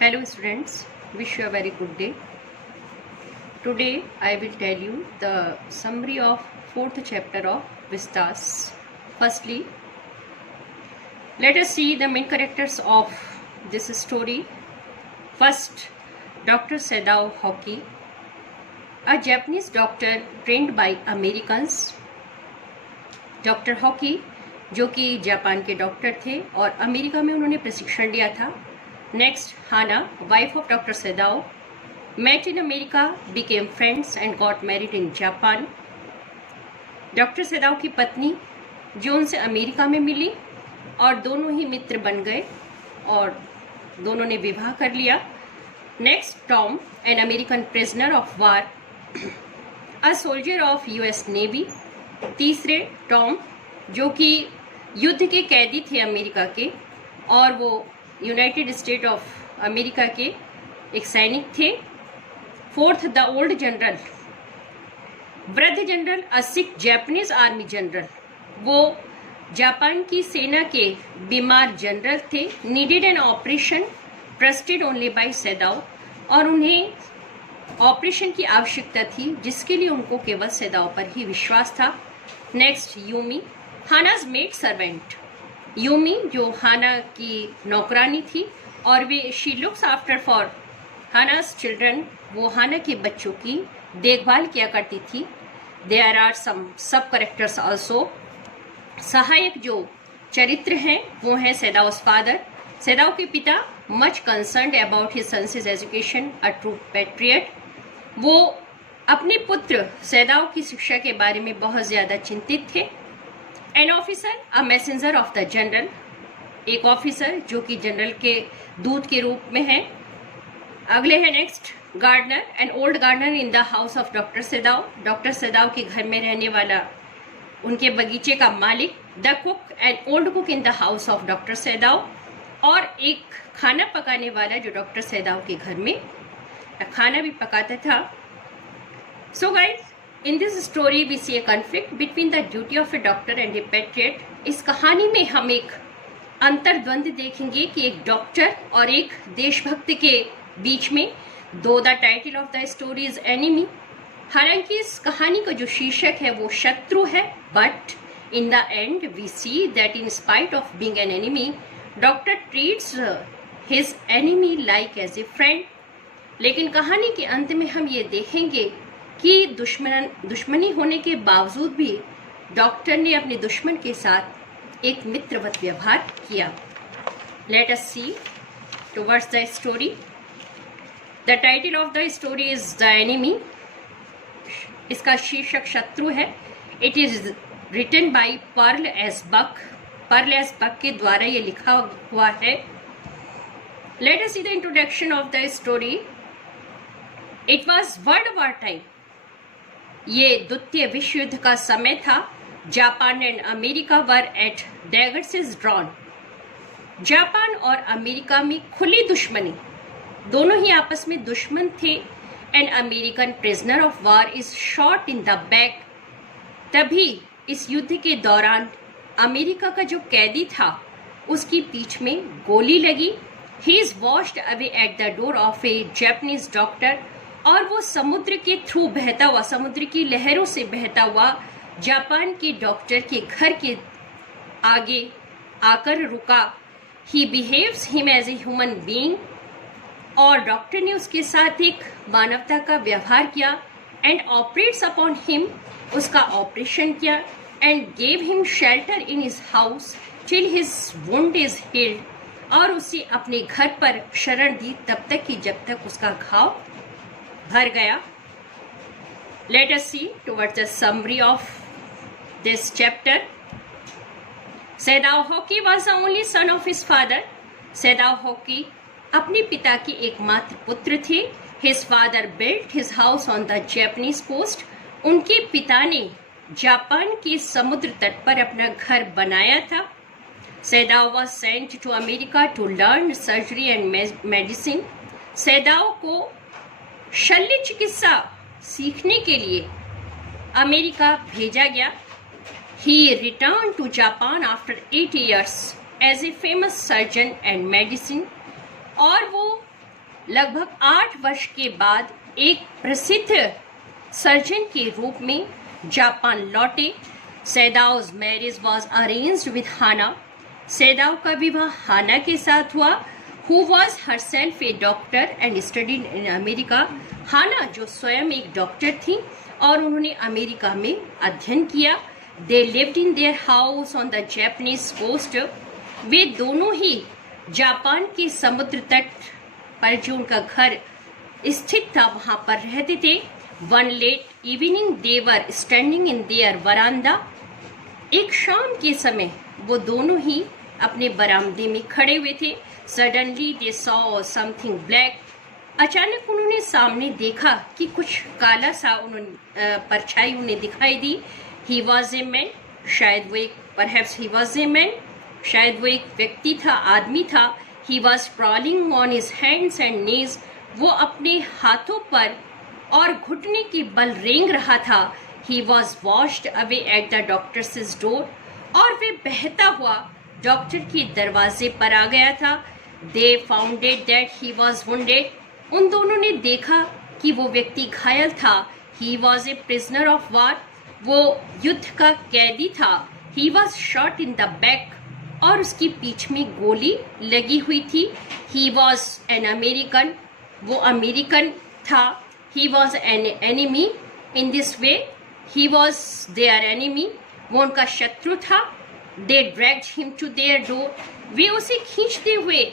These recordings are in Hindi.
Hello students, wish you a very good day. Today I will tell you the summary of 4th chapter of Vistas. Firstly, let us see the main characters of this story. First, Dr. Sadao Hoki, a Japanese doctor trained by Americans. Doctor hockey जो कि जापान के डॉक्टर थे और अमेरिका में उन्होंने प्रशिक्षण लिया था. Next, Hana, wife of doctor Sadao, met in America, became friends and got married in Japan. Doctor सदाओ की पत्नी जो उनसे अमेरिका में मिली और दोनों ही मित्र बन गए और दोनों ने विवाह कर लिया. Next, Tom, an American prisoner of war, a soldier of US navy. तीसरे, टॉम जो कि युद्ध के कैदी थे अमेरिका के और वो यूनाइटेड स्टेट ऑफ अमेरिका के एक सैनिक थे. फोर्थ, द ओल्ड जनरल, वृद्ध general, a sick Japanese army general, वो जापान की सेना के बीमार जनरल थे. Needed an operation trusted only by Sadao, और उन्हें ऑपरेशन की आवश्यकता थी जिसके लिए उनको केवल सदाओ पर ही विश्वास था. Next, Yumi, Hana's maid servant. Yumi जो हाना की नौकरानी थी और वे she looks after for Hana's children, वो हाना के बच्चों की देखभाल किया करती थी. देयर आर सम सब कैरेक्टर्स ऑल्सो. सहायक जो चरित्र हैं वो हैं सदाओ's फादर, सदाओ के पिता, much concerned about his son's education, a true patriot. वो अपने पुत्र सदाओ की शिक्षा के बारे में बहुत ज़्यादा चिंतित थे. An officer, a messenger of the general, एक ऑफिसर जो कि जनरल के दूत के रूप में है. अगले है next, gardener, an old gardener in the house of doctor Sadao, doctor Sadao के घर में रहने वाला उनके बगीचे का मालिक. The cook, an old cook in the house of doctor Sadao, और एक खाना पकाने वाला जो डॉक्टर सदाओ के घर में खाना भी पकाता था. So guys, in this story we see a conflict between the duty of a doctor and a patriot. इस कहानी में हम एक अंतर्द्वंद देखेंगे कि एक डॉक्टर और एक देशभक्त के बीच में. दो the title of the story is enemy. हालांकि इस कहानी का जो शीर्षक है वो शत्रु है, but in the end we see that in spite of being an enemy, doctor treats his enemy like as a friend. लेकिन कहानी के अंत में हम ये देखेंगे कि दुश्मनी होने के बावजूद भी डॉक्टर ने अपने दुश्मन के साथ एक मित्रवत व्यवहार किया. Let us see towards the story. The title of the story is the enemy. इसका शीर्षक शत्रु है. It is written by Pearl S Buck. Pearl S Buck के द्वारा ये लिखा हुआ है. Let us see the introduction of the story. It was world war time. ये द्वितीय विश्व युद्ध का समय था. Japan and America were at daggers is drawn. Japan और अमेरिका में खुली दुश्मनी, दोनों ही आपस में दुश्मन थे. An American prisoner of war is shot in the back. तभी इस युद्ध के दौरान अमेरिका का जो कैदी था उसकी पीठ में गोली लगी. He is washed away at the door of A Japanese doctor, और वो समुद्र के थ्रू बहता हुआ, समुद्र की लहरों से बहता हुआ जापान के डॉक्टर के घर के आगे आकर रुका. He behaves him as a human being, और डॉक्टर ने उसके साथ एक मानवता का व्यवहार किया. एंड ऑपरेट्स अपॉन हिम, उसका ऑपरेशन किया. And gave him shelter in his house till his wound is healed, और उसे अपने घर पर शरण दी तब तक कि जब तक उसका घाव भर गया. Let us see towards the summary of this chapter. Sadao Hoki was the only son of his father. Sadao Hoki अपने पिता के एकमात्र पुत्र थे. His father built his house on the Japanese coast. उनके पिता ने जापान के समुद्र तट पर अपना घर बनाया था. Sadao was sent to America to learn surgery and medicine. Sadao को शल्य चिकित्सा सीखने के लिए अमेरिका भेजा गया. He return to Japan after 8 years as a famous surgeon and medicine, और वो लगभग 8 वर्ष के बाद एक प्रसिद्ध सर्जन के रूप में जापान लौटे। सैदाओ's मैरिज वॉज अरेंज्ड विद हाना। सैदाओ का विवाह हाना के साथ हुआ, who was herself a doctor and studied in America। हाना जो स्वयं एक डॉक्टर थी और उन्होंने अमेरिका में अध्ययन किया। They lived in their house on the Japanese coast। वे दोनों ही जापान के समुद्र तट पर जो उनका घर स्थित था वहां पर रहते थे। One late evening they were standing in their veranda। एक शाम के समय वो दोनों ही अपने बरामदे में खड़े हुए थे। Suddenly they saw something black। अचानक उन्होंने सामने देखा कि कुछ काला सा परछाई उन्हें दिखाई दी। He was a man। शायद वो एक perhaps he was a man। शायद वो एक व्यक्ति था, आदमी था। He was crawling on his hands and knees। वो अपने हाथों पर और घुटने के बल रेंग रहा था। He was washed away at the doctor's door। और वे बहता हुआ डॉक्टर के दरवाजे पर आ गया था। They found that he was wounded। उन दोनों ने देखा कि वो व्यक्ति घायल था। He was a prisoner of war। वो युद्ध का कैदी था। He was shot in the back। और उसकी पीठ में गोली लगी हुई थी। He was an American। वो अमेरिकन था। He was an enemy। In this way he was their enemy। वो उनका शत्रु था। They dragged him to their door। वे उसे खींचते हुए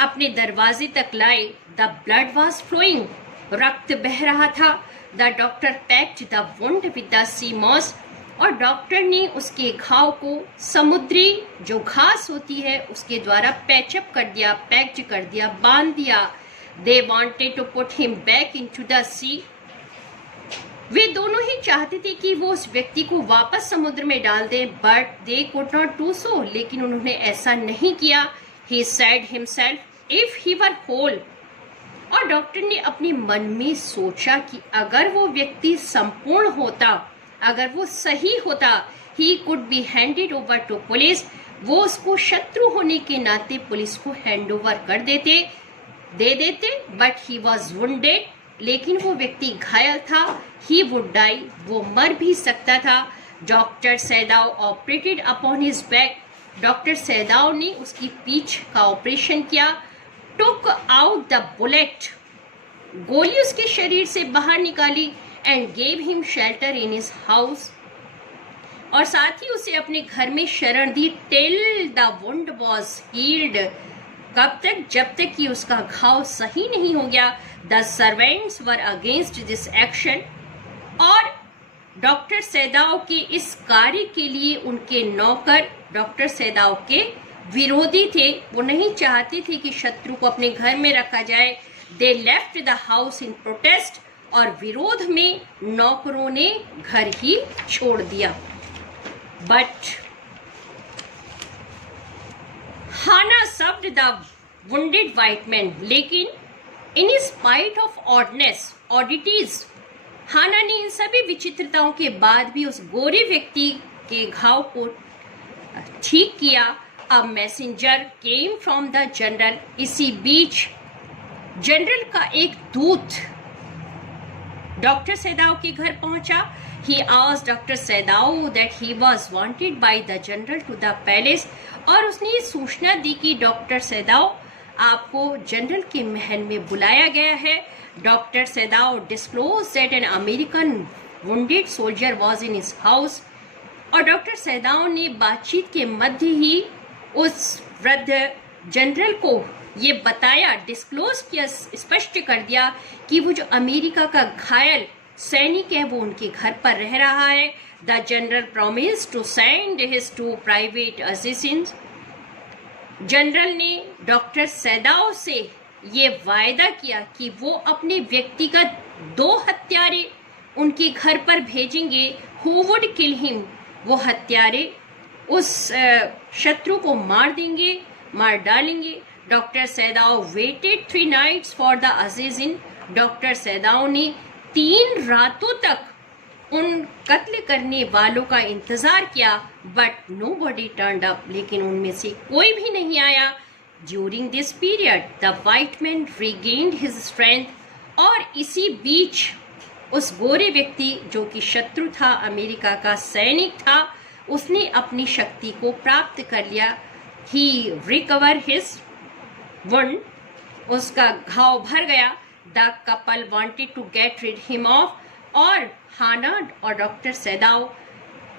अपने दरवाजे तक लाए। The blood was flowing। रक्त बह रहा था। The doctor packed the wound with the sea moss। और डॉक्टर ने उसके घाव को समुद्री जो घास होती है उसके द्वारा पैचअप कर दिया, पैक्ड कर दिया, बांध दिया। They wanted to put him back into the sea। वे दोनों ही चाहते थे कि वो उस व्यक्ति को वापस समुद्र में डाल दें, but they could not do so. लेकिन उन्होंने ऐसा नहीं किया। He said himself if he were whole। और डॉक्टर ने अपने मन में सोचा कि अगर वो व्यक्ति संपूर्ण होता, अगर वो सही होता, he could be handed over to police। वो उसको शत्रु होने के नाते पुलिस को हैंड ओवर कर दे देते। But he was wounded। लेकिन वो व्यक्ति घायल था। he would die। वो मर भी सकता था। Doctor Sadao operated upon his back. Doctor Sadao ने उसकी पीठ का ऑपरेशन किया। Took out the bullet. गोली उसके शरीर से बाहर निकाली। And gave him shelter in his house. और साथ ही उसे अपने घर में शरण दी। Till the wound was healed. कब तक? जब तक कि उसका घाव सही नहीं हो गया। The servants were against this action. और डॉक्टर सैदाओ के इस कार्य के लिए उनके नौकर डॉक्टर सैदाओ के विरोधी थे। वो नहीं चाहते थे कि शत्रु को अपने घर में रखा जाए। They left the house in protest. और विरोध में नौकरों ने घर ही छोड़ दिया। But Hana served the wounded white man. लेकिन इन स्पाइट ऑफ ऑडिटीज, हाना ने इन सभी विचित्रताओं के बाद भी उस गोरे व्यक्ति के घाव को ठीक किया। A messenger came from the general. इसी बीच जनरल का एक दूत डॉक्टर सैदाओ के घर पहुंचा। He asked doctor Sadao that he was wanted by the general to the palace। और उसने ये सूचना दी कि डॉक्टर सैदाओ आपको जनरल के महल में बुलाया गया है। Doctor Sadao disclosed that an American wounded soldier was in his house। और डॉक्टर सैदाओ ने बातचीत के मध्य ही उस वृद्ध जनरल को ये बताया, डिस्क्लोज किया, स्पष्ट कर दिया कि वो जो अमेरिका का घायल सैनिक है वो उनके घर पर रह रहा है। The general promise to send his 2 private assistants. General ने डॉक्टर सैदाओ से ये वायदा किया कि वो अपने व्यक्तिगत 2 हत्यारे उनके घर पर भेजेंगे। Who would kill him. वो हत्यारे उस शत्रु को मार देंगे, मार डालेंगे। Doctor Sadao waited 3 nights for the assassin. Doctor Sadao ने 3 रातों तक उन कत्ल करने वालों का इंतजार किया। But nobody turned up. लेकिन उनमें से कोई भी नहीं आया। During this period, the white man regained his strength. और इसी बीच उस गोरे व्यक्ति जो कि शत्रु था, अमेरिका का सैनिक था, उसने अपनी शक्ति को प्राप्त कर लिया. He recovered his wound. उसका घाव भर गया. The couple wanted to get rid him of. और हाना और डॉक्टर सैदाव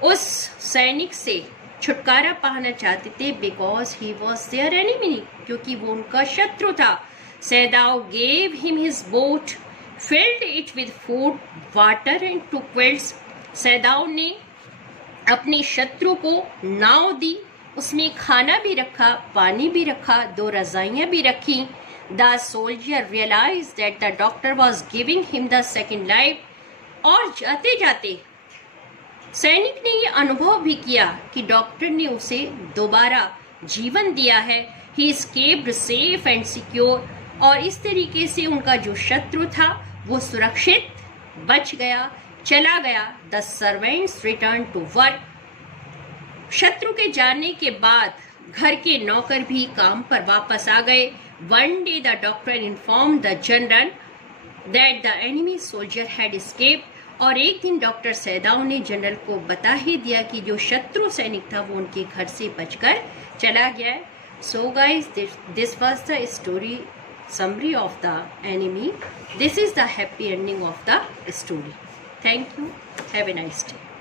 उस सैनिक से छुटकारा पाना चाहते थे, because he was their enemy, क्योंकि वो उनका शत्रु था. Sadao gave him his boat, filled it with food, water and 2 quilts. Sadao ने अपने शत्रु को नाव दी, उसमें खाना भी रखा, पानी भी रखा, 2 रजाइयाँ भी रखी. The soldier realise that the doctor was giving him the second life. और जाते जाते सैनिक ने ये अनुभव भी किया कि डॉक्टर ने उसे दोबारा जीवन दिया है. ही एस्केप्ड सेफ एंड सिक्योर. और इस तरीके से उनका जो शत्रु था वो सुरक्षित बच गया, चला गया. The servants return to work. शत्रु के जाने के बाद घर के नौकर भी काम पर वापस आ गए. One day the doctor inform the general that the enemy soldier had escaped. और एक दिन डॉक्टर सैदाव ने जनरल को बता ही दिया कि जो शत्रु सैनिक था वो उनके घर से बचकर चला गया. So guys, this was the story summary of the enemy. This is the happy ending of the story. Thank you. Have a nice day.